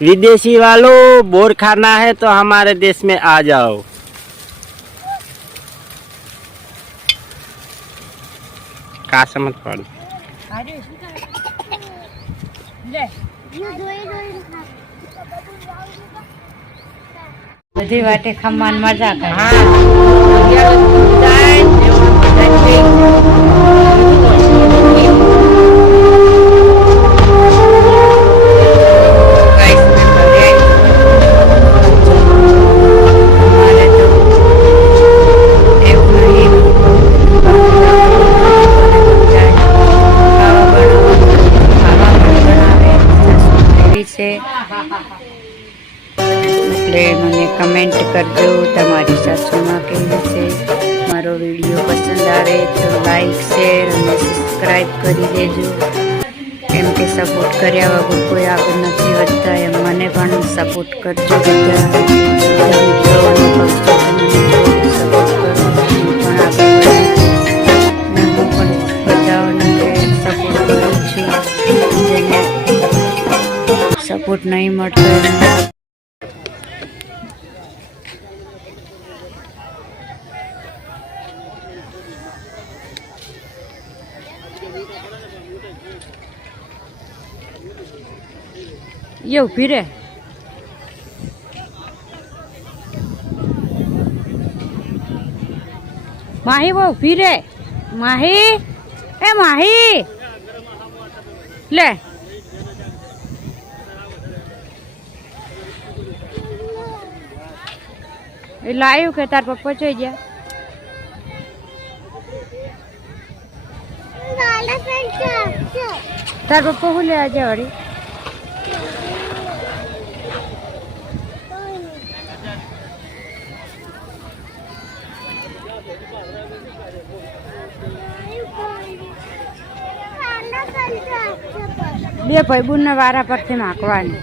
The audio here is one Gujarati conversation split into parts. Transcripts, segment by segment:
विदेशी वालों बोर खाना है तो हमारे देश में आ जाओ का समझ पड़ લે બધી વાતે ખમવાન મજા કરે કમેન્ટ કરજો તમારી સાસુમાં કેવી છે? મારો વીડિયો પસંદ આવે તો લાઈક શેર અને સબસ્ક્રાઈબ કરી દેજો. કેમ કે સપોર્ટ કર્યા વગર કોઈ આગળ નથી વધતા એમ મને પણ સપોર્ટ કરજો બધા. વધું અને સપોર્ટ નહીં મળતો યો ભીરે માહી બહુ ભીરે માહી એ માહી લે એ આવ્યું કે તાર પપ્પા જોઈ ગયા. તાર પપ્પા શું લેવા જાય વળી બે ભાઈબુનના વારા પરથી માકવાની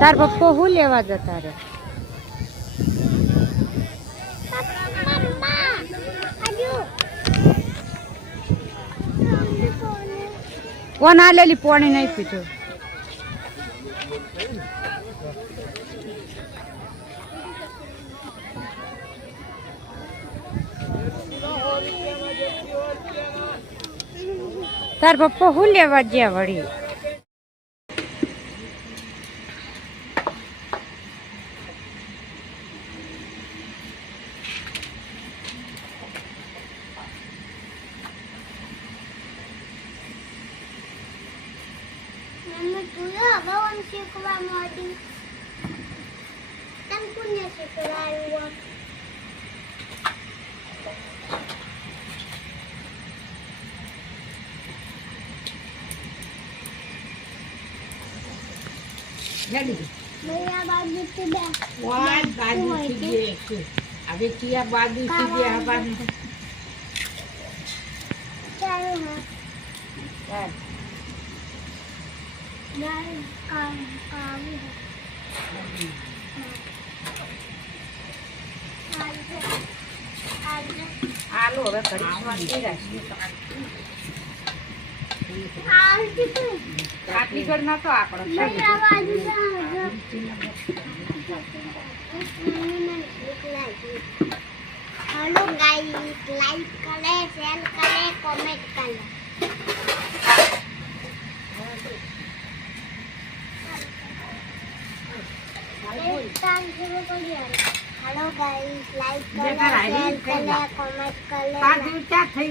તાર પપ્પો હું લેવા જતા રે કોણ આ લેલી પાણી નહીં પીધું તાર પપ્પા હું લેવા ગયા વળી મમ્મી તું હવાવન શીખવા માંડી તમ કોને શીખવાડ્યું. હવે કિયા બાજુ સુધી આવવાનું ચાલો હા કામ આલુ હવે આટલી ઘર ના તો આપણો હેલો ગાઈસ લાઈક કરે શેર કરે કોમેન્ટ કરે हेलो गाइस लाइक करें देखा रहा है, शेयर कहीं करें ना। कमेंट બાર करें દિવસ ત્યાં થઈ